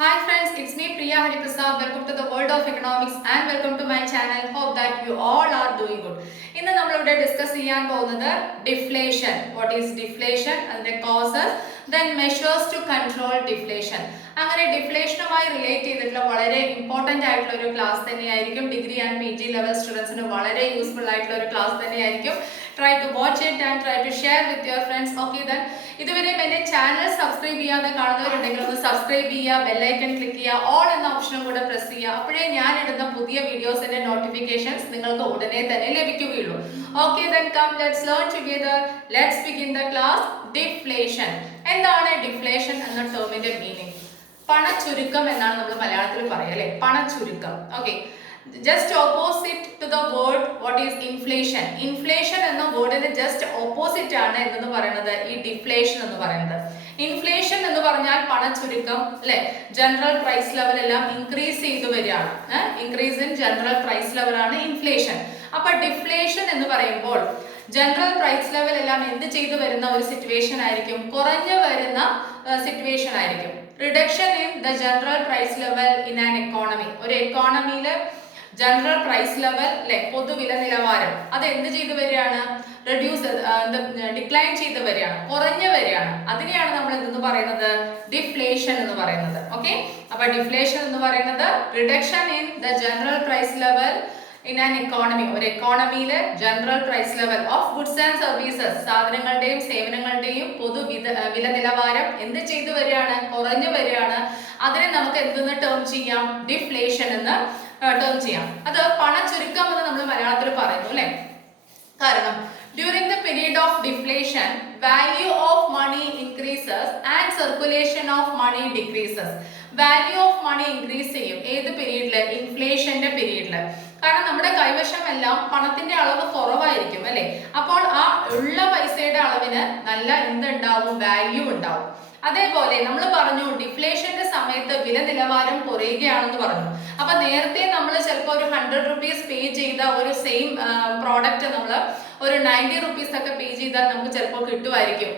Hi friends, it's me Priya Hariprasad. Welcome to the world of economics and welcome to my channel. Hope that you all are doing good. ഇന്ന് നമ്മളിവിടെ discuss ചെയ്യാൻ പോകുന്നത് deflation. What is deflation, അതിന്റെ causes, then measures to control deflation. അങ്ങനെ ഡിഫ്ലേഷനുമായി relate ചെയ്തിട്ടുള്ള വളരെ important ആയിട്ടുള്ള ഒരു ക്ലാസ് തന്നെയായിരിക്കും. Degree and P G level സ്റ്റുഡൻസിന് വളരെ യൂസ്ഫുൾ ആയിട്ടുള്ള ഒരു ക്ലാസ് തന്നെയായിരിക്കും. Try to watch it and try to share with your friends. Okay then. ഇതുവരെ എന്റെ ചാനൽ സബ്സ്ക്രൈബ് ചെയ്യാതെ കാണുന്നവരുണ്ടെങ്കിൽ ഒന്ന് സബ്സ്ക്രൈബ് ചെയ്യുക, ബെല്ലൈക്കൺ ക്ലിക്ക് ചെയ്യുക, ഓൾ എന്ന ഓപ്ഷനും കൂടെ പ്രസ് ചെയ്യുക. അപ്പോഴേ ഞാൻ ഇടുന്ന പുതിയ വീഡിയോസിന്റെ നോട്ടിഫിക്കേഷൻസ് നിങ്ങൾക്ക് ഉടനെ തന്നെ ലഭിക്കുകയുള്ളൂ. Okay then come, let's learn together. Let's begin the class. Deflation. എന്താണ് ഡിഫ്ലേഷൻ എന്ന ടേമിന്റെ മീനിങ്? പണച്ചുരുക്കം എന്നാണ് നമ്മൾ മലയാളത്തിൽ പറയുക അല്ലേ? പണച്ചുരുക്കം. Okay, just opposite to the word what is inflation. Inflation എന്ന വേർഡിന് ജസ്റ്റ് ഓപ്പോസിറ്റ് ആണ് എന്ന് പറയുന്നത് ഈ ഡിഫ്ലേഷൻ എന്ന് പറയുന്നത്. ഇൻഫ്ലേഷൻ എന്ന് പറഞ്ഞാൽ പണച്ചുരുക്കം അല്ലെ, ജനറൽ പ്രൈസ് ലെവൽ എല്ലാം ഇൻക്രീസ് ചെയ്തു വരികയാണ്. Increase in general price level ആണ് ഇൻഫ്ലേഷൻ. അപ്പൊ ഡിഫ്ലേഷൻ എന്ന് പറയുമ്പോൾ ജനറൽ പ്രൈസ് ലെവൽ എല്ലാം എന്ത് ചെയ്തു വരുന്ന ഒരു സിറ്റുവേഷൻ ആയിരിക്കും? കുറഞ്ഞു വരുന്ന സിറ്റുവേഷൻ ആയിരിക്കും. Reduction in the general price level in an economy. ഒരു എക്കോണമിയില് ജനറൽ പ്രൈസ് ലെവൽ അല്ലെ, പൊതുവില നിലവാരം, അത് എന്ത് ചെയ്തു വരികയാണ്? റെഡ്യൂസ്, ഡിക്ലൈൻ ചെയ്ത് വരികയാണ്, കുറഞ്ഞു വരികയാണ്. അതിനെയാണ് നമ്മൾ എന്തെന്ന് പറയുന്നത്? ഡിഫ്ലേഷൻ എന്ന് പറയുന്നത്. ഓക്കെ, അപ്പൊ ഡിഫ്ലേഷൻ എന്ന് പറയുന്നത് reduction in the general price level in an economy. ഒരു എക്കോണമിയിലെ general price level of goods and services, സാധനങ്ങളുടെയും സേവനങ്ങളുടെയും പൊതു വില നിലവാരം എന്ത് ചെയ്തു വരികയാണ്? കുറഞ്ഞു വരികയാണ്. അതിനെ നമുക്ക് എന്തെന്ന് ടേം ചെയ്യാം? ഡിഫ്ലേഷൻ എന്ന് ടേം ചെയ്യാം. അത് പണച്ചുരുക്കം എന്ന് നമ്മൾ മലയാളത്തിൽ പറയുന്നു അല്ലെ. കാരണം during the period of deflation value of money increases and circulation of money decreases. Value of money increase ചെയ്യും. ഏത് പീരീഡില്? ഇൻഫ്ലേഷന്റെ പീരീഡില്. കാരണം നമ്മുടെ കൈവശമെല്ലാം പണത്തിന്റെ അളവ് കുറവായിരിക്കും അല്ലെ. അപ്പോൾ ആ ഉള്ള പൈസയുടെ അളവിന് നല്ല എന്തുണ്ടാവും? വാല്യൂ ഉണ്ടാവും. അതേപോലെ നമ്മൾ പറഞ്ഞു ഡിഫ്ലേഷന്റെ സമയത്ത് വില നിലവാരം കുറയുകയാണെന്ന് പറഞ്ഞു. അപ്പൊ നേരത്തെ നമ്മൾ ചിലപ്പോൾ ഒരു 100 rupees പേ ചെയ്ത ഒരു സെയിം പ്രോഡക്റ്റ് നമ്മൾ ഒരു 90 rupees ഒക്കെ പേ ചെയ്താൽ നമുക്ക് ചിലപ്പോൾ കിട്ടുമായിരിക്കും.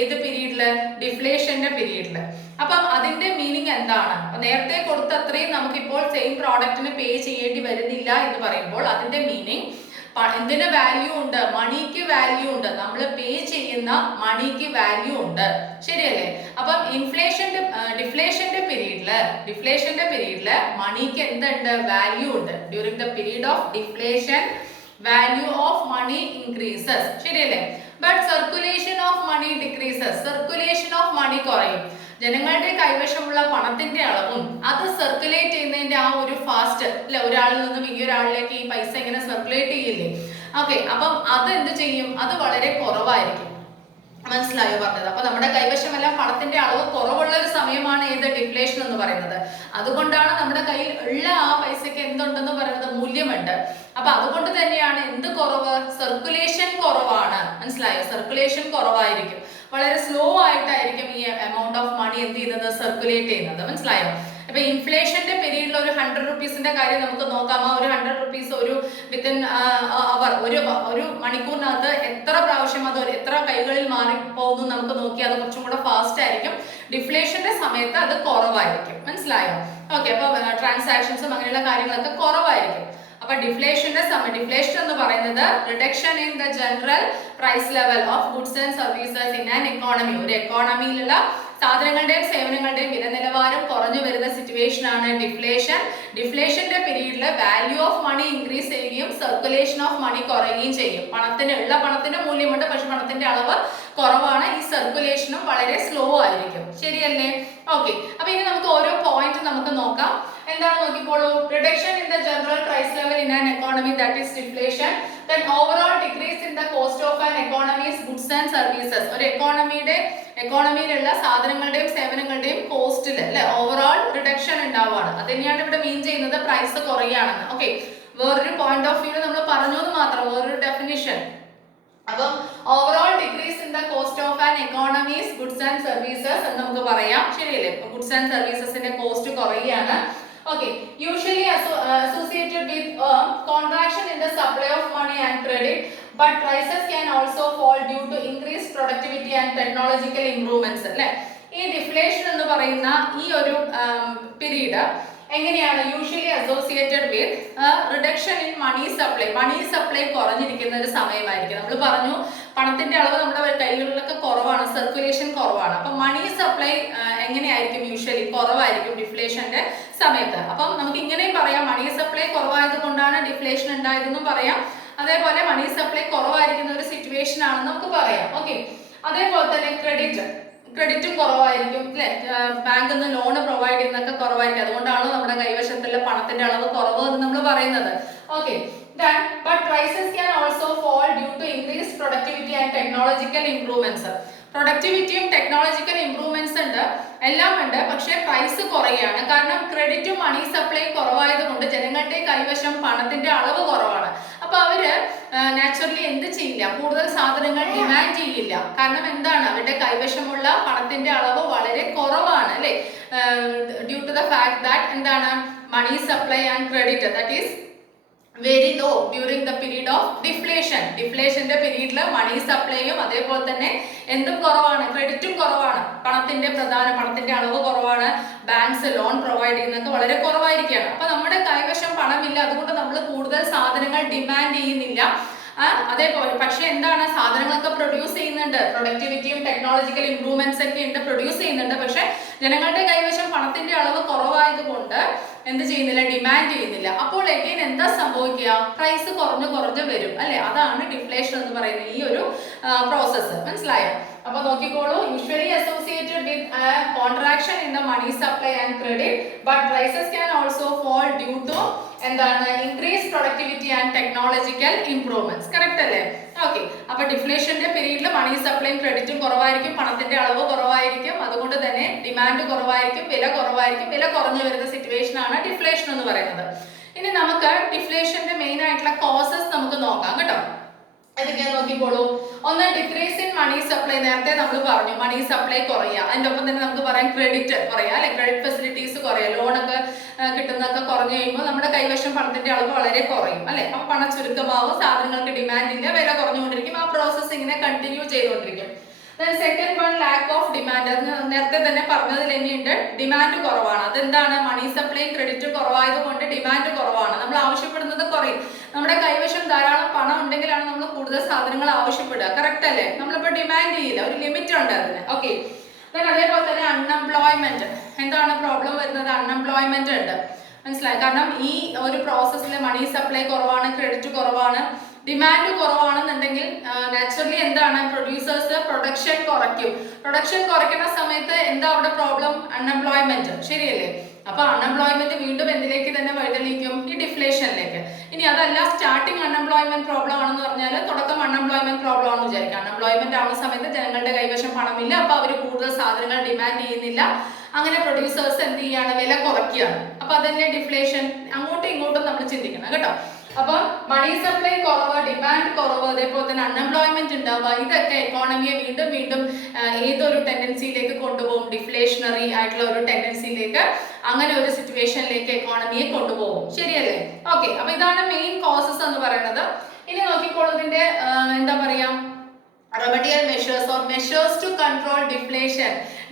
ഏത് പീരീഡില്? ഡിഫ്ലേഷന്റെ പീരീഡില്. അപ്പം അതിന്റെ മീനിങ് എന്താണ്? നേരത്തെ കൊടുത്ത അത്രയും നമുക്കിപ്പോൾ സെയിം പ്രോഡക്റ്റിന് പേ ചെയ്യേണ്ടി വരുന്നില്ല എന്ന് പറയുമ്പോൾ അതിന്റെ മീനിങ് എന്തിന് വാല്യൂ ഉണ്ട്? മണിക്ക് വാല്യൂ ഉണ്ട്. നമ്മൾ പേ ചെയ്യുന്ന മണിക്ക് വാല്യൂ ഉണ്ട്. ശരിയല്ലേ? അപ്പം ഡിഫ്ലേഷന്റെ പീരീഡില് മണിക്ക് എന്തുണ്ട്? വാല്യൂ ഉണ്ട്. During the period of deflation value of money increases. ശരിയല്ലേ? But circulation of money decreases. Circulation of money കുറയും. ജനങ്ങളുടെ കൈവശമുള്ള പണത്തിന്റെ അളവും അത് സർക്കുലേറ്റ് ചെയ്യുന്നതിന്റെ ആ ഒരു ഫാസ്റ്റ് അല്ലെ, ഒരാളിൽ നിന്നും ഈ ഒരാളിലേക്ക് ഈ പൈസ ഇങ്ങനെ സർക്കുലേറ്റ് ചെയ്യില്ലേ? ഓക്കെ, അപ്പം അത് എന്ത് ചെയ്യും? അത് വളരെ കുറവായിരിക്കും. മനസ്സിലായോ പറഞ്ഞത്? അപ്പൊ നമ്മുടെ കൈവശമെല്ലാം പണത്തിന്റെ അളവ് കുറവുള്ള ഒരു സമയമാണ് ഏത്? ഡിഫ്ലേഷൻ എന്ന് പറയുന്നത്. അതുകൊണ്ടാണ് നമ്മുടെ കയ്യിൽ ഉള്ള ആ പൈസക്ക് എന്തുണ്ടെന്ന് പറയുന്നത്? മൂല്യമുണ്ട്. അപ്പൊ അതുകൊണ്ട് തന്നെയാണ് എന്ത് കുറവ്? സർക്കുലേഷൻ കുറവാണ്. മനസ്സിലായോ? സർക്കുലേഷൻ കുറവായിരിക്കും. വളരെ സ്ലോ ആയിട്ടായിരിക്കും ഈ എമൗണ്ട് ഓഫ് മണി എന്ത് ചെയ്യുന്നത്? സർക്കുലേറ്റ് ചെയ്യുന്നത്. മനസ്സിലായോ? അപ്പൊ ഇൻഫ്ലേഷന്റെ പീരീഡിൽ ഒരു 100 rupeesന്റെ കാര്യം നമുക്ക് നോക്കാം. ആ ഒരു 100 rupees ഒരു വിത്തിൻ അവർ ഒരു മണിക്കൂറിനകത്ത് എത്ര പ്രാവശ്യം അത് എത്ര കൈകളിൽ മാറി പോകുന്നു നമുക്ക് നോക്കി അത് കുറച്ചും കൂടെ ഫാസ്റ്റ് ആയിരിക്കും. ഡിഫ്ലേഷന്റെ സമയത്ത് അത് കുറവായിരിക്കും. മനസ്സിലായോ? ഓക്കെ, അപ്പൊ ട്രാൻസാക്ഷൻസും അങ്ങനെയുള്ള കാര്യങ്ങളൊക്കെ കുറവായിരിക്കും. അപ്പൊ ഡിഫ്ലേഷൻ എന്ന് പറയുന്നത് reduction in the general price level of goods and services in an economy. ഒരു എക്കോണമിയിലുള്ള സാധനങ്ങളുടെയും സേവനങ്ങളുടെയും വില നിലവാരം കുറഞ്ഞു വരുന്ന സിറ്റുവേഷൻ ആണ് ഡിഫ്ലേഷൻ. ഡിഫ്ലേഷന്റെ പീരീഡില് വാല്യൂ ഓഫ് മണി ഇൻക്രീസ് ചെയ്യുകയും സർക്കുലേഷൻ ഓഫ് മണി കുറയുകയും ചെയ്യും. പണത്തിന് മൂല്യമുണ്ട്, പക്ഷെ പണത്തിന്റെ അളവ് കുറവാണ്. ഈ സർക്കുലേഷനും വളരെ സ്ലോ ആയിരിക്കും. ശരിയല്ലേ? ഓക്കെ, അപ്പൊ ഇനി നമുക്ക് ഓരോ പോയിന്റ് നമുക്ക് നോക്കാം. എന്താണ് നോക്കിക്കോളൂ. Reduction in the general price level in an economy, that is deflation. Then overall decrease in the cost of an economy's goods and services. ഒരു എക്കോണമിയിലുള്ള സാധനങ്ങളുടെയും സേവനങ്ങളുടെയും കോസ്റ്റിൽ അല്ലെ ഓവറോൾ റിഡക്ഷൻ ഉണ്ടാവുകയാണ്. അത് തന്നെയാണ് ഇവിടെ മീൻ ചെയ്യുന്നത്, പ്രൈസ് കുറയുകയാണെന്ന്. ഓക്കെ, വേറൊരു പോയിന്റ് ഓഫ് വ്യൂ നമ്മൾ പറഞ്ഞു എന്ന് മാത്രം, വേറൊരു ഡെഫിനിഷൻ. അപ്പം overall decrease in the cost of an economies goods and services എന്ന് നമുക്ക് പറയാം. ശരിയല്ലേ? ഗുഡ്സ് ആൻഡ് സർവീസസിന്റെ കോസ്റ്റ് കുറയുകയാണ്. Okay, usually associated with contraction in the supply of money and credit, but prices can also fall due to increased productivity and technological improvements. ഈ deflation എന്ന് പറയുന്ന ഈ ഒരു പീരീഡ് എങ്ങനെയാണ് usually associated with reduction in money supply കുറഞ്ഞിരിക്കുന്ന ഒരു സമയമായിരിക്കും. നമ്മൾ പറഞ്ഞു പണത്തിന്റെ അളവ് നമ്മുടെ കൈകളിലൊക്കെ കുറവാണ്, സർക്കുലേഷൻ കുറവാണ്. അപ്പൊ മണി സപ്ലൈ എങ്ങനെയായിരിക്കും? യൂഷ്വലി കുറവായിരിക്കും ഡിഫ്ലേഷന്റെ സമയത്ത്. അപ്പം നമുക്ക് ഇങ്ങനെയും പറയാം, മണി സപ്ലൈ കുറവായത് കൊണ്ടാണ് ഡിഫ്ലേഷൻ ഉണ്ടായതെന്നും പറയാം. അതേപോലെ മണി സപ്ലൈ കുറവായിരിക്കുന്ന ഒരു സിറ്റുവേഷൻ ആണെന്ന് നമുക്ക് പറയാം. ഓക്കെ, അതേപോലെ തന്നെ ക്രെഡിറ്റും കുറവായിരിക്കും അല്ലെ, ബാങ്കിൽ നിന്ന് ലോൺ പ്രൊവൈഡ് ചെയ്യുന്നതൊക്കെ കുറവായിരിക്കും. അതുകൊണ്ടാണ് നമ്മുടെ കൈവശത്തുള്ള പണത്തിന്റെ അളവ് കുറവ് എന്ന് നമ്മൾ പറയുന്നത്. Okay, but prices can also fall due to increased productivity and technological improvements. പ്രൊഡക്ടിവിറ്റിയും ടെക്നോളജിക്കൽ ഇംപ്രൂവ്മെന്റ്സ് ഉണ്ട്, എല്ലാം ഉണ്ട്. പക്ഷേ പ്രൈസ് കുറയാണ്. കാരണം ക്രെഡിറ്റും മണി സപ്ലൈ കുറവായത് കൊണ്ട് ജനങ്ങളുടെ കൈവശം പണത്തിന്റെ അളവ് കുറവാണ്. അപ്പൊ അവര് നാച്ചുറലി എന്ത് ചെയ്യില്ല, കൂടുതൽ സാധനങ്ങൾ ഡിമാൻഡ് ചെയ്യില്ല. കാരണം എന്താണ്, അവരുടെ കൈവശമുള്ള പണത്തിന്റെ അളവ് വളരെ കുറവാണ് അല്ലെ. Due to the fact that എന്താണ്, money supply and credit that is very low during the period of ഡിഫ്ലേഷന്റെ പീരീഡിൽ മണി സപ്ലൈയും അതേപോലെ തന്നെ എന്തും കുറവാണ്, ക്രെഡിറ്റും കുറവാണ്. പണത്തിന്റെ അളവ് കുറവാണ്. ബാങ്ക്സ് ലോൺ പ്രൊവൈഡ് ചെയ്യുന്നതൊക്കെ വളരെ കുറവായിരിക്കുകയാണ്. അപ്പൊ നമ്മുടെ കൈവശം പണമില്ല, അതുകൊണ്ട് നമ്മൾ കൂടുതൽ സാധനങ്ങൾ ഡിമാൻഡ് ചെയ്യുന്നില്ല. അതേപോലെ പക്ഷെ എന്താണ്, സാധനങ്ങളൊക്കെ പ്രൊഡ്യൂസ് ചെയ്യുന്നുണ്ട്, പ്രൊഡക്ടിവിറ്റിയും ടെക്നോളജിക്കൽ ഇംപ്രൂവ്മെന്റ്സ് ഒക്കെ ഉണ്ട്, പ്രൊഡ്യൂസ് ചെയ്യുന്നുണ്ട്. പക്ഷെ ജനങ്ങളുടെ കൈവശം പണത്തിന്റെ അളവ് കുറവായതുകൊണ്ട് എന്ത് ചെയ്യുന്നില്ല, ഡിമാൻഡ് ചെയ്യുന്നില്ല. അപ്പോൾ എഗെയിൻ എന്താ സംഭവിക്കുക, പ്രൈസ് കുറഞ്ഞു വരും അല്ലെ. അതാണ് ഡിഫ്ലേഷൻ എന്ന് പറയുന്ന ഈ ഒരു പ്രോസസ്സ്. മനസ്സിലായോ? അപ്പൊ നോക്കിക്കോളൂ, usually associated with contraction in the money supply and credit, but prices can also fall due to എന്താണ്, increase productivity and technological improvements. Correct അല്ലേ? ഓക്കെ, അപ്പൊ ഡിഫ്ലേഷന്റെ പീരീഡിൽ മണി സപ്ലൈയും ക്രെഡിറ്റും കുറവായിരിക്കും, പണത്തിന്റെ അളവ് കുറവായിരിക്കും. അതുകൊണ്ട് തന്നെ ഡിമാൻഡ് കുറവായിരിക്കും, വില കുറവായിരിക്കും. വില കുറഞ്ഞു വരുന്ന സിറ്റുവേഷൻ ആണ് ഡിഫ്ലേഷൻ എന്ന് പറയുന്നത്. ഇനി നമുക്ക് ഡിഫ്ലേഷന്റെ മെയിൻ ആയിട്ടുള്ള കോസസ് നമുക്ക് നോക്കാം കേട്ടോ. അതൊക്കെ നോക്കിക്കോളൂ. ഒന്ന്, ഡിക്രീസ് ഇൻ മണി സപ്ലൈ. നേരത്തെ നമ്മൾ പറഞ്ഞു മണി സപ്ലൈ കുറയുക, അതിന്റെ ഒപ്പം തന്നെ നമുക്ക് പറയാം ക്രെഡിറ്റ് കുറയുക അല്ലെ. ക്രെഡിറ്റ് ഫെസിലിറ്റീസ് കുറയുക, ലോണൊക്കെ കിട്ടുന്നതൊക്കെ കുറഞ്ഞു കഴിയുമ്പോൾ നമ്മുടെ കൈവശം പണത്തിന്റെ അളവ് വളരെ കുറയും അല്ലെ. അപ്പൊ പണ ചുരുക്കമാവും, സാധനങ്ങൾക്ക് ഡിമാൻഡ് ഇല്ല, വില കുറഞ്ഞുകൊണ്ടിരിക്കും. ആ പ്രോസസ് ഇങ്ങനെ കണ്ടിന്യൂ ചെയ്തുകൊണ്ടിരിക്കും. Second one, lack of demand. അത് നേരത്തെ തന്നെ പറഞ്ഞതിൽ തന്നെയുണ്ട്, ഡിമാൻഡ് കുറവാണ്. അതെന്താണ്, മണി സപ്ലൈ ക്രെഡിറ്റ് കുറവായത് കൊണ്ട് ഡിമാൻഡ് കുറവാണ്. നമ്മൾ ആവശ്യപ്പെടുന്നത് കുറയും. നമ്മുടെ കൈവശം ധാരാളം പണം ഉണ്ടെങ്കിലാണ് നമ്മൾ കൂടുതൽ സാധനങ്ങൾ ആവശ്യപ്പെടുക. കറക്റ്റ് അല്ലേ? നമ്മളിപ്പോ ഡിമാൻഡ് ചെയ്യില്ല, ഒരു ലിമിറ്റ് ഉണ്ട് അതിന്. ഓക്കെ, അതേപോലെ തന്നെ അൺഎംപ്ലോയ്മെന്റ്. എന്താണ് പ്രോബ്ലം വരുന്നത്? അൺഎംപ്ലോയ്മെന്റ് ഉണ്ട്. മനസ്സിലായി? കാരണം ഈ ഒരു പ്രോസസ്സിൽ മണി സപ്ലൈ കുറവാണ്, ക്രെഡിറ്റ് കുറവാണ്, ഡിമാൻഡ് കുറവാണെന്നുണ്ടെങ്കിൽ നാച്ചുറലി എന്താണ്, പ്രൊഡ്യൂസേഴ്സ് പ്രൊഡക്ഷൻ കുറയ്ക്കും. പ്രൊഡക്ഷൻ കുറയ്ക്കുന്ന സമയത്ത് എന്താ അവിടെ പ്രോബ്ലം? അൺഎംപ്ലോയ്മെന്റ്. ശരിയല്ലേ? അപ്പൊ അൺഎംപ്ലോയ്മെന്റ് വീണ്ടും എന്തിലേക്ക് തന്നെ വഴിതെളിക്കും? ഈ ഡിഫ്ലേഷനിലേക്ക്. ഇനി അതല്ല, സ്റ്റാർട്ടിങ് അൺഎംപ്ലോയ്മെന്റ് പ്രോബ്ലം ആണെന്ന് പറഞ്ഞാൽ തുടക്കം അൺഎംപ്ലോയ്മെന്റ് പ്രോബ്ലം ആണെന്ന് വിചാരിക്കാം. അൺഎംപ്ലോയ്മെന്റ് ആവുന്ന സമയത്ത് ജനങ്ങളുടെ കൈവശം പണമില്ല, അപ്പൊ അവർ കൂടുതൽ സാധനങ്ങൾ ഡിമാൻഡ് ചെയ്യുന്നില്ല. അങ്ങനെ പ്രൊഡ്യൂസേഴ്സ് എന്ത് ചെയ്യാണ്? വില കുറയ്ക്കുകയാണ്. അപ്പൊ അതന്നെ ഡിഫ്ലേഷൻ. അങ്ങോട്ടും ഇങ്ങോട്ടും നമ്മൾ ചിന്തിക്കണം കേട്ടോ. അപ്പൊ മണി സപ്ലൈ കുറവ്, ഡിമാൻഡ് കുറവ്, അതേപോലെ തന്നെ അൺഎംപ്ലോയ്മെന്റ് ഉണ്ടാവുക, ഇതൊക്കെ എക്കോണമിയെ വീണ്ടും ഏതൊരു ടെൻഡൻസിയിലേക്ക് കൊണ്ടുപോകും? ഡിഫ്ലേഷണറി ആയിട്ടുള്ള ഒരു ടെൻഡൻസിയിലേക്ക്, അങ്ങനെ ഒരു സിറ്റുവേഷനിലേക്ക് എക്കോണമിയെ കൊണ്ടുപോകും. ശരിയല്ലേ? ഓക്കെ, അപ്പൊ ഇതാണ് മെയിൻ കോസസ് എന്ന് പറയുന്നത്. ഇനി നോക്കിക്കോളൂ, ഇതിന്റെ എന്താ പറയാ, remedial measures or measures to control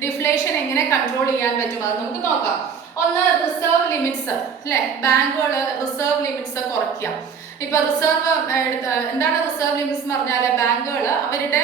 deflation എങ്ങനെ കൺട്രോൾ ചെയ്യാൻ പറ്റും അത് നമുക്ക് നോക്കാം. ഒന്ന്, റിസർവ് ലിമിറ്റ്സ് അല്ലെ. ബാങ്കുകൾ റിസർവ് ലിമിറ്റ്സ് കുറയ്ക്കുക. ഇപ്പൊ എന്താണ് റിസർവ് ലിമിറ്റ്സ് എന്ന് പറഞ്ഞാൽ, ബാങ്കുകൾ അവരുടെ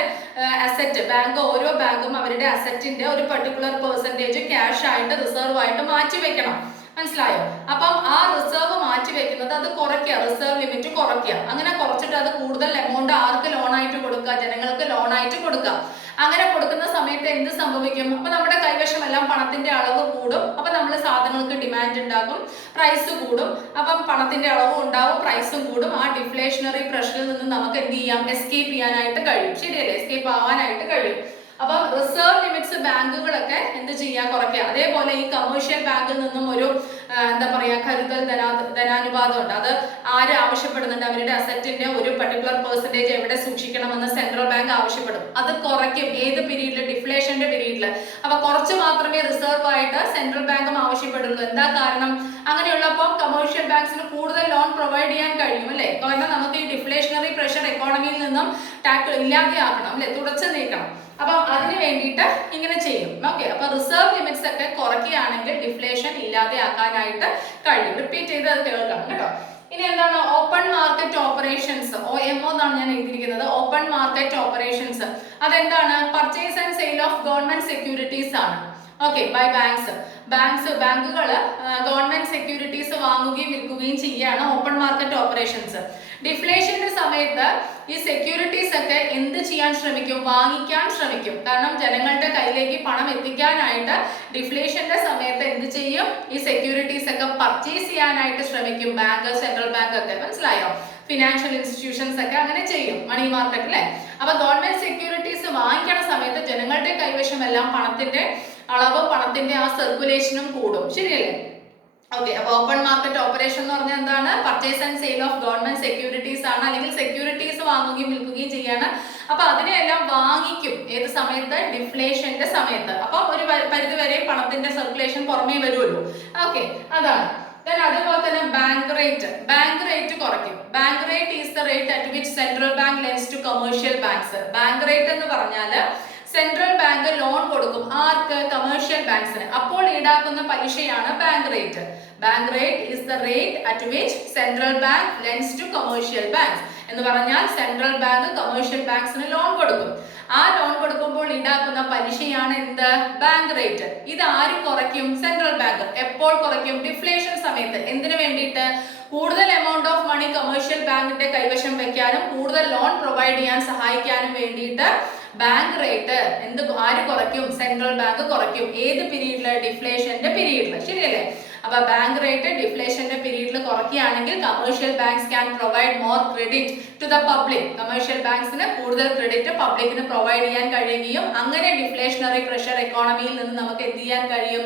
അസറ്റ്, ഓരോ ബാങ്കും അവരുടെ അസറ്റിന്റെ ഒരു പർട്ടിക്കുലർ പെർസെന്റേജ് ക്യാഷ് ആയിട്ട് റിസർവ് ആയിട്ട് മാറ്റി വെക്കണം. മനസ്സിലായോ? അപ്പം ആ റിസർവ് മാറ്റി വെക്കുന്നത് അത് കുറയ്ക്കുക, റിസർവ് ലിമിറ്റ് കുറയ്ക്കുക. അങ്ങനെ കുറച്ചിട്ട് അത് കൂടുതൽ എമൗണ്ട് ആർക്ക് ലോണായിട്ട് കൊടുക്കുക? ജനങ്ങൾക്ക് ലോണായിട്ട് കൊടുക്കുക. അങ്ങനെ കൊടുക്കുന്ന സമയത്ത് എന്ത് സംഭവിക്കും? അപ്പൊ നമ്മുടെ കൈവശം എല്ലാം പണത്തിന്റെ അളവ് കൂടും. അപ്പൊ നമ്മൾ സാധനങ്ങൾക്ക് ഡിമാൻഡ് ഉണ്ടാകും, പ്രൈസ് കൂടും. അപ്പം പണത്തിന്റെ അളവും ഉണ്ടാവും, പ്രൈസും കൂടും. ആ ഡിഫ്ലേഷണറി പ്രഷറിൽ നിന്ന് നമുക്ക് എന്ത് ചെയ്യാം? എസ്കേപ്പ് ചെയ്യാനായിട്ട് കഴിയും. ശരിയല്ലേ? എസ്കേപ്പ് ആവാനായിട്ട് കഴിയും. അപ്പം റിസർവ് ലിമിറ്റ്സ് ബാങ്കുകളൊക്കെ എന്ത് ചെയ്യാൻ? കുറയ്ക്കുക. അതേപോലെ ഈ കമേഴ്ഷ്യൽ ബാങ്കിൽ നിന്നും ഒരു എന്താ പറയാ, കരുതൽ ധനാനുപാതം ഉണ്ട്. അത് ആര് ആവശ്യപ്പെടുന്നുണ്ട്? അവരുടെ അസറ്റിന്റെ ഒരു പർട്ടിക്കുലർ പെർസെന്റേജ് എവിടെ സൂക്ഷിക്കണമെന്ന് സെൻട്രൽ ബാങ്ക് ആവശ്യപ്പെടും. അത് കുറയ്ക്കും. ഏത് പീരീഡിൽ? ഡിഫ്ലേഷന്റെ പീരീഡിൽ. അപ്പൊ കുറച്ച് മാത്രമേ റിസർവ് ആയിട്ട് സെൻട്രൽ ബാങ്കും ആവശ്യപ്പെടുള്ളൂ. എന്താ കാരണം? അങ്ങനെയുള്ളപ്പോൾ കമേഴ്ഷ്യൽ ബാങ്ക്സിന് കൂടുതൽ ലോൺ പ്രൊവൈഡ് ചെയ്യാൻ കഴിയും അല്ലെ. കാരണം നമുക്ക് ഈ ഡിഫ്ലേഷണറി പ്രഷർ എക്കോണമിയിൽ നിന്നും ഇല്ലാതെയാക്കണം അല്ലെ, തുടച്ചു നീക്കണം. അപ്പം അതിന് വേണ്ടിയിട്ട് ഇങ്ങനെ ചെയ്യും. ഓക്കെ, അപ്പൊ റിസർവ് ലിമിറ്റ്സ് ഒക്കെ കുറയ്ക്കുകയാണെങ്കിൽ ഡിഫ്ലേഷൻ ഇല്ലാതെയാക്കാനായിട്ട് കഴിയും. റിപ്പീറ്റ് ചെയ്ത് അത് കേൾക്കണം കേട്ടോ. ഇനി എന്താണ് ഓപ്പൺ മാർക്കറ്റ് ഓപ്പറേഷൻസ്, OMO എന്നാണ് ഞാൻ എഴുതിയിരിക്കുന്നത്. ഓപ്പൺ മാർക്കറ്റ് ഓപ്പറേഷൻസ് അതെന്താണ്? Purchase and sale of government securities ആണ്. ഓക്കെ, ബൈ ബാങ്കുകൾ ഗവൺമെന്റ് സെക്യൂരിറ്റീസ് വാങ്ങുകയും വിൽക്കുകയും ചെയ്യാണ് ഓപ്പൺ മാർക്കറ്റ് ഓപ്പറേഷൻസ്. ഡിഫ്ലേഷന്റെ സമയത്ത് ഈ സെക്യൂരിറ്റീസ് ഒക്കെ എന്ത് ചെയ്യാൻ ശ്രമിക്കും? വാങ്ങിക്കാൻ ശ്രമിക്കും. കാരണം ജനങ്ങളുടെ കയ്യിലേക്ക് പണം എത്തിക്കാനായിട്ട് ഡിഫ്ലേഷന്റെ സമയത്ത് എന്ത് ചെയ്യും? ഈ സെക്യൂരിറ്റീസ് ഒക്കെ പർച്ചേസ് ചെയ്യാനായിട്ട് ശ്രമിക്കും. ബാങ്ക്, സെൻട്രൽ ബാങ്ക് ഒക്കെ, മനസ്സിലായോ? ഫിനാൻഷ്യൽ ഇൻസ്റ്റിറ്റ്യൂഷൻസ് ഒക്കെ അങ്ങനെ ചെയ്യും, മണി മാർക്കറ്റ് അല്ലേ. അപ്പൊ ഗവൺമെന്റ് സെക്യൂരിറ്റീസ് വാങ്ങിക്കണ സമയത്ത് ജനങ്ങളുടെ കൈവശം എല്ലാം പണത്തിന്റെ അളവ്, പണത്തിന്റെ ആ സർക്കുലേഷനും കൂടും. ശരിയല്ലേ? ഓക്കെ, അപ്പൊ ഓപ്പൺ മാർക്കറ്റ് ഓപ്പറേഷൻ എന്ന് പറഞ്ഞാൽ എന്താണ്? Purchase and sale of government securities ആണ്, അല്ലെങ്കിൽ സെക്യൂരിറ്റീസ് വാങ്ങുകയും വിൽക്കുകയും ചെയ്യാണ്. അപ്പൊ അതിനെല്ലാം വാങ്ങിക്കും ഏത് സമയത്ത്? ഡിഫ്ലേഷന്റെ സമയത്ത്. അപ്പൊ ഒരു പരിധി വരെ പണത്തിന്റെ സർക്കുലേഷൻ പുറമേ വരുമല്ലോ. ഓക്കെ, അതാണ്. അതുപോലെ തന്നെ ബാങ്ക് റേറ്റ് കുറയ്ക്കും. Bank rate is the rate at which central bank lends to commercial banks. Bank rate എന്ന് പറഞ്ഞാല് സെൻട്രൽ ബാങ്ക് ലോൺ കൊടുക്കും ആർക്ക്? കമേഴ്ഷ്യൽ ബാങ്ക്സിന്. അപ്പോൾ ഈടാക്കുന്ന പലിശയാണ് bank rate. Bank rate is the rate at which central bank lends to commercial banks എന്ന് പറഞ്ഞാൽ central bank commercial ബാങ്ക്സിന് ലോൺ കൊടുക്കും. ആ ലോൺ കൊടുക്കുമ്പോൾ ഈടാക്കുന്ന പലിശയാണ് എന്ത്? Bank rate. ഇത് ആര് കുറയ്ക്കും? Central bank. എപ്പോൾ കുറയ്ക്കും? ഡിഫ്ലേഷൻ സമയത്ത്. എന്തിനു വേണ്ടിയിട്ട്? കൂടുതൽ എമൗണ്ട് ഓഫ് മണി കമേഴ്ഷ്യൽ ബാങ്കിന്റെ കൈവശം വെക്കാനും കൂടുതൽ ലോൺ പ്രൊവൈഡ് ചെയ്യാൻ സഹായിക്കാനും വേണ്ടിയിട്ട് ബാങ്ക് റേറ്റ് ആര് കുറയ്ക്കും? സെൻട്രൽ ബാങ്ക് കുറയ്ക്കും. ഏത് പീരീഡില്? ഡിഫ്ലേഷന്റെ പീരീഡില്. ശരിയല്ലേ? അപ്പൊ ബാങ്ക് റേറ്റ് ഡിഫ്ലേഷന്റെ പീരീഡിൽ കുറയ്ക്കുകയാണെങ്കിൽ commercial banks can provide more credit to the public. Commercial ബാങ്ക്സിന് കൂടുതൽ ക്രെഡിറ്റ് പബ്ലിക്കിന് പ്രൊവൈഡ് ചെയ്യാൻ കഴിയുകയും അങ്ങനെ ഡിഫ്ലേഷണറി പ്രഷർ എക്കോണമിയിൽ നിന്ന് നമുക്ക് എന്ത് ചെയ്യാൻ കഴിയും?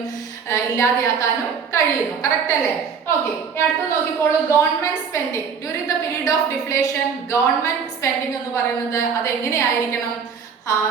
ഇല്ലാതെയാക്കാനും കഴിയുന്നു. കറക്റ്റ് അല്ലേ? ഓക്കെ, അടുത്ത് നോക്കിക്കോളൂ. Government spending during the period of deflation. Government spending എന്ന് പറയുന്നത് അത് എങ്ങനെയായിരിക്കണം?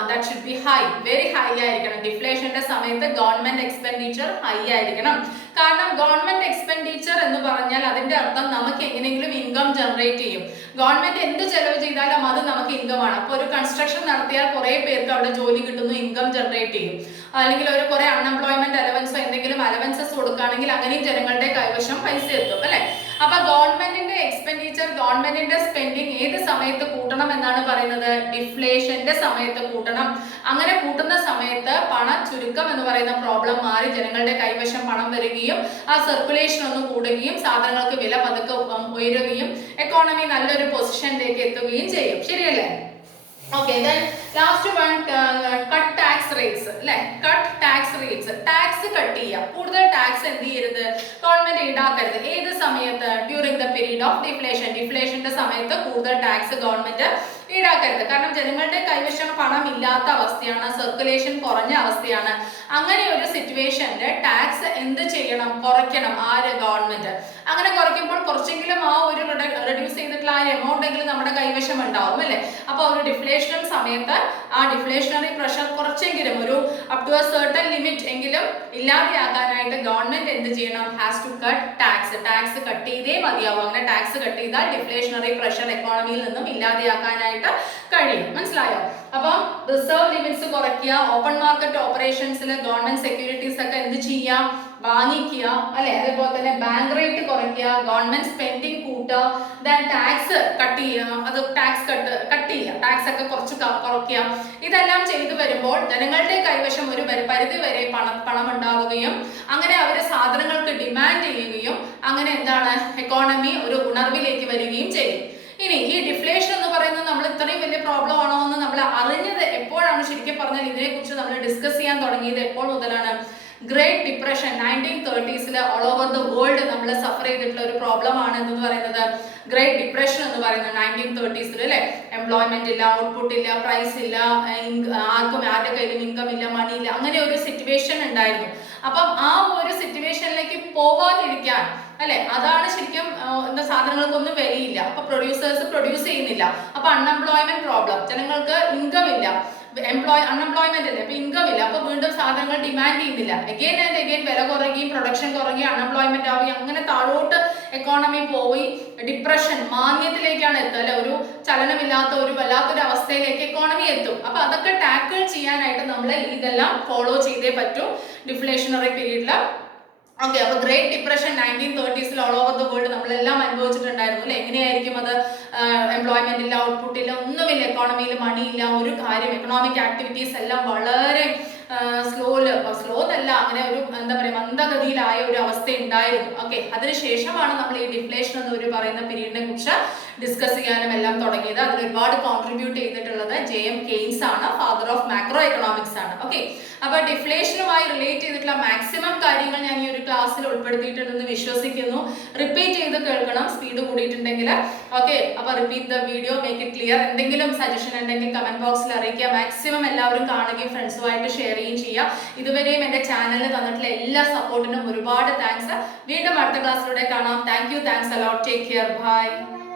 that should be high, very high ആയിരിക്കണം. ഡിഫ്ലേഷന്റെ സമയത്ത് ഗവൺമെന്റ് എക്സ്പെൻഡിച്ചർ ഹൈ ആയിരിക്കണം. കാരണം ഗവൺമെന്റ് എക്സ്പെൻഡിച്ചർ എന്ന് പറഞ്ഞാൽ അതിന്റെ അർത്ഥം നമുക്ക് എങ്ങനെയെങ്കിലും ഇൻകം ജനറേറ്റ് ചെയ്യും. ഗവൺമെന്റ് എന്ത് ചെലവ് ചെയ്താലും അത് നമുക്ക് ഇൻകം ആണ്. അപ്പോൾ ഒരു കൺസ്ട്രക്ഷൻ നടത്തിയാൽ കുറെ പേർക്ക് അവിടെ ജോലി കിട്ടുന്നു, ഇൻകം ജനറേറ്റ് ചെയ്യും. അല്ലെങ്കിൽ ഒരു കുറെ അൺഎംപ്ലോയ്മെന്റ് അലവൻസോ എന്തെങ്കിലും അലവൻസസ് കൊടുക്കുകയാണെങ്കിൽ അങ്ങനെയും ജനങ്ങളുടെ കൈവശം പൈസ എത്തും അല്ലെ. അപ്പൊ ഗവൺമെന്റിന്റെ എക്സ്പെൻഡിച്ചർ, ഗവൺമെന്റിന്റെ സ്പെൻഡിങ് ഏത് സമയത്ത് കൂട്ടണം എന്നാണ് പറയുന്നത്? ഡിഫ്ലേഷന്റെ സമയത്ത് കൂട്ടണം. അങ്ങനെ കൂട്ടുന്ന സമയത്ത് പണ ചുരുക്കം എന്ന് പറയുന്ന പ്രോബ്ലം മാറി ജനങ്ങളുടെ കൈവശം പണം വരികയും ആ സർക്കുലേഷൻ ഒന്ന് കൂടുകയും സാധനങ്ങൾക്ക് വില പതുക്കെ ഉയരുകയും എക്കോണമി നല്ലൊരു പൊസിഷനിലേക്ക് എത്തുകയും ചെയ്യും. ശരിയല്ലേ? Okay, then last one, cut tax rates. Cut tax rates. Tax cut ചെയ്യാം. കൂടുതൽ ടാക്സ് എന്ത് ചെയ്യരുത്? ഗവൺമെന്റ് ഈടാക്കരുത്. ഏത് സമയത്ത്? During the period of deflation. ഡിഫ്ലേഷന്റെ സമയത്ത് കൂടുതൽ ടാക്സ് ഗവൺമെന്റ് ഈടാക്കരുത്. കാരണം ജനങ്ങളുടെ കൈവശം പണം ഇല്ലാത്ത അവസ്ഥയാണ്, സർക്കുലേഷൻ കുറഞ്ഞ അവസ്ഥയാണ്. അങ്ങനെ ഒരു സിറ്റുവേഷനിൽ ടാക്സ് എന്ത് ചെയ്യണം? കുറയ്ക്കണം. ആര്? ഗവൺമെന്റ്. അങ്ങനെ കുറയ്ക്കുമ്പോൾ കുറച്ചെങ്കിലും ആ ഒരു റെഡ്യൂസ് ചെയ്തിട്ടുള്ള ആ എമൗണ്ട് എങ്കിലും നമ്മുടെ കൈവശം ഉണ്ടാവും അല്ലേ. അപ്പൊ ഒരു ഡിഫ്ലേഷൻ സമയത്ത് ആ ഡിഫ്ലേഷണറി പ്രഷർ കുറച്ചെങ്കിലും ഒരു up to a certain limit എങ്കിലും ഇല്ലാതെയാക്കാനായിട്ട് ഗവൺമെന്റ് എന്ത് ചെയ്യണം? Has to cut tax. Tax cut ചെയ്തേ മതിയാവും. അങ്ങനെ ടാക്സ് കട്ട് ചെയ്താൽ ഡിഫ്ലേഷണറി പ്രഷർ എക്കോണമിയിൽ നിന്നും ഇല്ലാതെയാക്കാനായിട്ട് കഴിയും. മനസ്സിലായോ? അപ്പം റിസർവ് ലിമിറ്റ്സ് കുറയ്ക്കുക. ഓപ്പൺ മാർക്കറ്റ് ഓപ്പറേഷൻസിൽ ഗവൺമെന്റ് സെക്യൂരിറ്റീസ് ഒക്കെ എന്ത് ചെയ്യാം? വാങ്ങിക്കുക അല്ലെ. അതേപോലെ തന്നെ ബാങ്ക് റേറ്റ് കുറയ്ക്കുക, ഗവൺമെന്റ് സ്പെൻഡിങ് കൂട്ടുക, ദെൻ ടാക്സ് കട്ട് ചെയ്യുക. അത് ടാക്സ് കട്ട് ചെയ്യുക, ടാക്സ് ഒക്കെ കുറച്ച് കുറയ്ക്കുക. ഇതെല്ലാം ചെയ്തു വരുമ്പോൾ ജനങ്ങളുടെ കൈവശം ഒരു പരിധി വരെ പണം ഉണ്ടാവുകയും അങ്ങനെ അവർ സാധനങ്ങൾക്ക് ഡിമാൻഡ് ചെയ്യുകയും അങ്ങനെ എന്താണ്? എക്കോണമി ഒരു ഉണർവിലേക്ക് വരികയും ചെയ്യും. ഇനി ഈ ഡിഫ്ലേഷൻ എന്ന് പറയുന്നത് നമ്മൾ ഇത്രയും വലിയ പ്രോബ്ലം ആണോ എന്ന് നമ്മൾ അറിഞ്ഞത് എപ്പോഴാണ്? ശരിക്കും പറഞ്ഞാൽ ഇതിനെക്കുറിച്ച് നമ്മൾ ഡിസ്കസ് ചെയ്യാൻ തുടങ്ങിയത് എപ്പോൾ മുതലാണ്? Great depression 1930s all over the world നമ്മൾ സഫർ ചെയ്തിട്ടുള്ള ഒരു പ്രോബ്ലം ആണ് എന്ന് പറയുന്നത് ഗ്രേറ്റ് ഡിപ്രഷൻ എന്ന് പറയുന്നത് 1930s അല്ലെ. എംപ്ലോയ്മെന്റ് ഇല്ല, ഔട്ട്പുട്ട് ഇല്ല, പ്രൈസ് ഇല്ല, ആർക്കും ആരുടെ കയ്യിലും ഇൻകം ഇല്ല, മണി ഇല്ല, അങ്ങനെ ഒരു സിറ്റുവേഷൻ ഉണ്ടായിരുന്നു. അപ്പം ആ ഒരു സിറ്റുവേഷനിലേക്ക് പോവാതിരിക്കാൻ അല്ലെ, അതാണ് ശരിക്കും എന്താ, സാധനങ്ങൾക്കൊന്നും വിലയില്ല, അപ്പൊ പ്രൊഡ്യൂസേഴ്സ് പ്രൊഡ്യൂസ് ചെയ്യുന്നില്ല, അപ്പൊ അൺഎംപ്ലോയ്മെന്റ് പ്രോബ്ലം, ജനങ്ങൾക്ക് ഇൻകം ഇല്ല, അൺഎംപ്ലോയ്മെന്റ് അല്ലേ, അപ്പൊ ഇൻകം ഇല്ല, അപ്പൊ വീണ്ടും സാധനങ്ങൾ ഡിമാൻഡ് ചെയ്യുന്നില്ല, അഗെയിൻ ആൻഡ് അഗെയിൻ വില കുറയുകയും പ്രൊഡക്ഷൻ കുറയുകയും അൺഎംപ്ലോയ്മെന്റ് ആവുകയും അങ്ങനെ താഴോട്ട് എക്കോണമി പോയി ഡിപ്രഷൻ മാന്ദ്യത്തിലേക്കാണ് എത്തുക അല്ലെ, ഒരു ചലനമില്ലാത്ത ഒരു വല്ലാത്തൊരു അവസ്ഥയിലേക്ക് എക്കോണമി എത്തും. അപ്പൊ അതൊക്കെ ടാക്കിൾ ചെയ്യാനായിട്ട് നമ്മൾ ഇതെല്ലാം ഫോളോ ചെയ്തേ പറ്റൂ ഡിഫ്ലേഷണറി പീരീഡിൽ. ഓക്കെ, അപ്പൊ great depression 1930s all over the world നമ്മളെല്ലാം അനുഭവിച്ചിട്ടുണ്ടായിരുന്നു അല്ലെ. എങ്ങനെയായിരിക്കും അത്? എംപ്ലോയ്മെന്റ് ഇല്ല, ഔട്ട്പുട്ട് ഇല്ല, ഒന്നുമില്ല, എക്കോണമിയിൽ മണി ഇല്ല, ഒരു കാര്യം എക്കണോമിക് ആക്ടിവിറ്റീസ് എല്ലാം വളരെ സ്ലോ എന്നല്ല, അങ്ങനെ ഒരു എന്താ പറയുക മന്ദഗതിയിലായ ഒരു അവസ്ഥ ഉണ്ടായിരുന്നു. ഓക്കെ, അതിനുശേഷമാണ് നമ്മൾ ഈ ഡിഫ്ലേഷൻ എന്ന് ഒരു പറയുന്ന പീരീഡിനെ കുറിച്ച് ഡിസ്കസ് ചെയ്യാനും എല്ലാം തുടങ്ങിയത്. അതിൽ ഒരുപാട് കോൺട്രിബ്യൂട്ട് ചെയ്തിട്ടുള്ളത് JM കെയ്ൻസ് ആണ്, ഫാദർ ഓഫ് മാക്രോ എക്കണോമിക്സ് ആണ്. ഓക്കെ, അപ്പൊ ഡിഫ്ലേഷനുമായി റിലേറ്റ് ചെയ്തിട്ടുള്ള മാക്സിമം കാര്യങ്ങൾ ഞാൻ ഈ ഒരു ക്ലാസ്സിൽ ഉൾപ്പെടുത്തിയിട്ടുണ്ടെന്ന് വിശ്വസിക്കുന്നു. റിപ്പീറ്റ് ചെയ്ത് കേൾക്കണം സ്പീഡ് കൂടിയിട്ടുണ്ടെങ്കിൽ. ഓക്കെ, അപ്പൊ repeat the video, make it clear. എന്തെങ്കിലും സജഷൻ ഉണ്ടെങ്കിൽ കമന്റ് ബോക്സിൽ അറിയിക്കുക. മാക്സിമം എല്ലാവരും കാണുകയും ഫ്രണ്ട്സുമായിട്ട് ഷെയർ ചെയ്യുകയും ചെയ്യുക. ഇതുവരെയും എന്റെ ചാനലിൽ തന്നിട്ടുള്ള എല്ലാ സപ്പോർട്ടിനും ഒരുപാട് താങ്ക്സ്. വീണ്ടും അടുത്ത ക്ലാസ്സിലൂടെ കാണാം. Thank you, thanks a lot, take care, by.